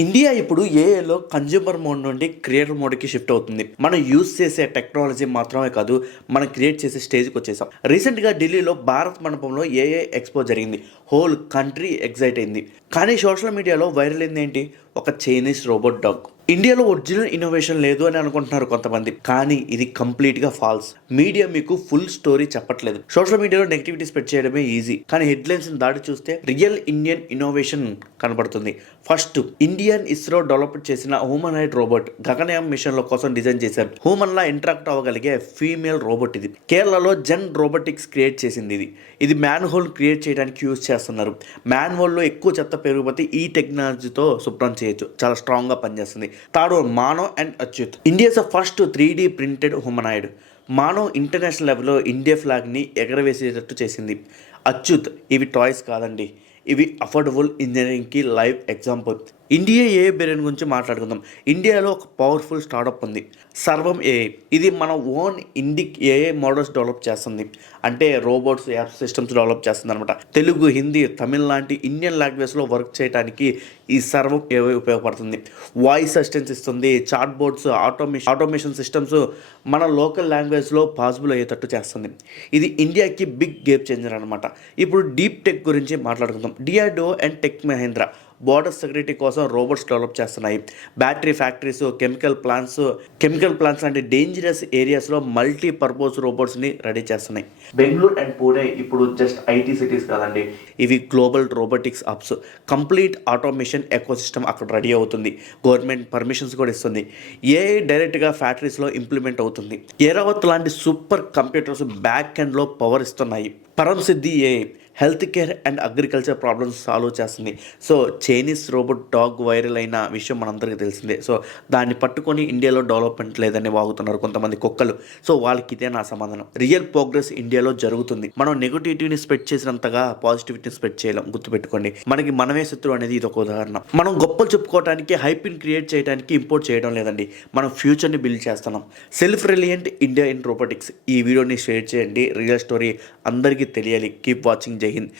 India ఇప్పుడు ఏఐలో consumer mode నుండి creator మోడ్కి shift అవుతుంది. మనం యూజ్ చేసే టెక్నాలజీ మాత్రమే కాదు, మనం క్రియేట్ చేసే స్టేజ్కి వచ్చేసాం. రీసెంట్గా ఢిల్లీలో భారత్ మండపంలో ఏఐ ఎక్స్పో జరిగింది. హోల్ కంట్రీ ఎగ్జైట్ అయింది. కానీ సోషల్ మీడియాలో వైరల్ అయింది ఏంటి? ఒక చైనీస్ రోబోట్ డాగ్. ఇండియాలో ఒరిజినల్ ఇన్నోవేషన్ లేదు అని అనుకుంటున్నారు కొంతమంది, కానీ ఇది కంప్లీట్గా ఫాల్స్. మీడియా మీకు ఫుల్ స్టోరీ చెప్పట్లేదు. సోషల్ మీడియాలో నెగిటివిటీ స్ప్రెడ్ చేయడమే ఈజీ, కానీ హెడ్లైన్స్ దాడి చూస్తే రియల్ ఇండియన్ ఇన్నోవేషన్ కనబడుతుంది. ఫస్ట్, ఇండియన్ ఇస్రో డెవలప్ చేసిన హ్యూమనాయిడ్ రోబోట్ గగనయాన్ మిషన్ల కోసం డిజైన్ చేశారు. హ్యూమన్ లా ఇంటరాక్ట్ అవ్వగలిగే ఫీమేల్ రోబోట్ ఇది. కేరళలో జెన్ రోబోటిక్స్ క్రియేట్ చేసింది. ఇది మ్యాన్ హోల్ క్రియేట్ చేయడానికి యూజ్ చేస్తున్నారు. మ్యాన్ హోల్లో ఎక్కువ చెత్త పెరిగిపోతే ఈ టెక్నాలజీతో శుభ్రం చేయొచ్చు. చాలా స్ట్రాంగ్గా పనిచేస్తుంది. Third, Manav and Achyut. India's first 3D printed humanoid. Manav international లెవెల్లో ఇండియా ఫ్లాగ్ని ఎగరవేసేటట్టు చేసింది. అచ్యుత్, ఇవి టాయ్స్ కాదండి, ఇవి అఫోర్డబుల్ ఇంజనీరింగ్కి live example. India AI brain గురించి మాట్లాడుకుందాం. ఇండియాలో ఒక పవర్ఫుల్ స్టార్టప్ ఉంది, సర్వం ఏఐ. ఇది మన own Indic AI models develop చేస్తుంది. అంటే రోబోట్స్, యాప్ సిస్టమ్స్ డెవలప్ చేస్తుంది అనమాట. తెలుగు, హిందీ, తమిళ్ లాంటి ఇండియన్ లాంగ్వేజ్లో వర్క్ చేయడానికి ఈ సర్వం ఏఐ ఉపయోగపడుతుంది. వాయిస్ అసిస్టెన్స్ ఇస్తుంది. చాట్ బోర్డ్స్, ఆటోమేషన్ సిస్టమ్స్ మన లోకల్ లాంగ్వేజ్లో పాసిబుల్ అయ్యేటట్టు చేస్తుంది. ఇది ఇండియాకి బిగ్ గేమ్ చేంజర్ అనమాట. ఇప్పుడు డీప్ టెక్ గురించి మాట్లాడుకుందాం. DRDO and Tech Mahindra border security కోసం రోబోట్స్ డెవలప్ చేస్తున్నాయి. బ్యాటరీ ఫ్యాక్టరీస్, కెమికల్ ప్లాంట్స్ అంటే డేంజరస్ ఏరియాస్లో మల్టీపర్పస్ రోబోట్స్ని రెడీ చేస్తున్నాయి. బెంగళూరు అండ్ పూణే ఇప్పుడు జస్ట్ ఐటీ సిటీస్ కాదండి, ఇవి global robotics hubs. Complete automation ecosystem అక్కడ రెడీ అవుతుంది. గవర్నమెంట్ పర్మిషన్స్ కూడా ఇస్తుంది. ఏఐ డైరెక్ట్గా ఫ్యాక్టరీస్లో ఇంప్లిమెంట్ అవుతుంది. ఏరావత్ లాంటి సూపర్ కంప్యూటర్స్ బ్యాక్ ఎండ్లో పవర్ ఇస్తున్నాయి. Param Siddhi AI health care and agriculture problems solve చేస్తుంది. So Chinese robot dog viral అయిన విషయం మనందరికీ తెలిసిందే. సో దాన్ని పట్టుకొని ఇండియాలో డెవలప్మెంట్ లేదని వాగుతున్నారు కొంతమంది కుక్కలు. సో వాళ్ళకి ఇదే నా సమాధానం. రియల్ ప్రోగ్రెస్ ఇండియాలో జరుగుతుంది. మనం నెగిటివిటీని స్ప్రెడ్ చేసినంతగా పాజిటివిటీని స్ప్రెడ్ చేయలేం, గుర్తుపెట్టుకోండి. మనకి మనమే శత్రువు అనేది ఇది ఒక ఉదాహరణ. మనం గొప్పలు చెప్పుకోవడానికి, హైప్ని క్రియేట్ చేయడానికి ఇంపోర్ట్ చేయడం లేదండి, మనం ఫ్యూచర్ని బిల్డ్ చేస్తున్నాం. Self reliant India in robotics. ఈ వీడియోని షేర్ చేయండి. రియల్ స్టోరీ అందరికీ తెలియాలి. Keep watching. జై హింద్.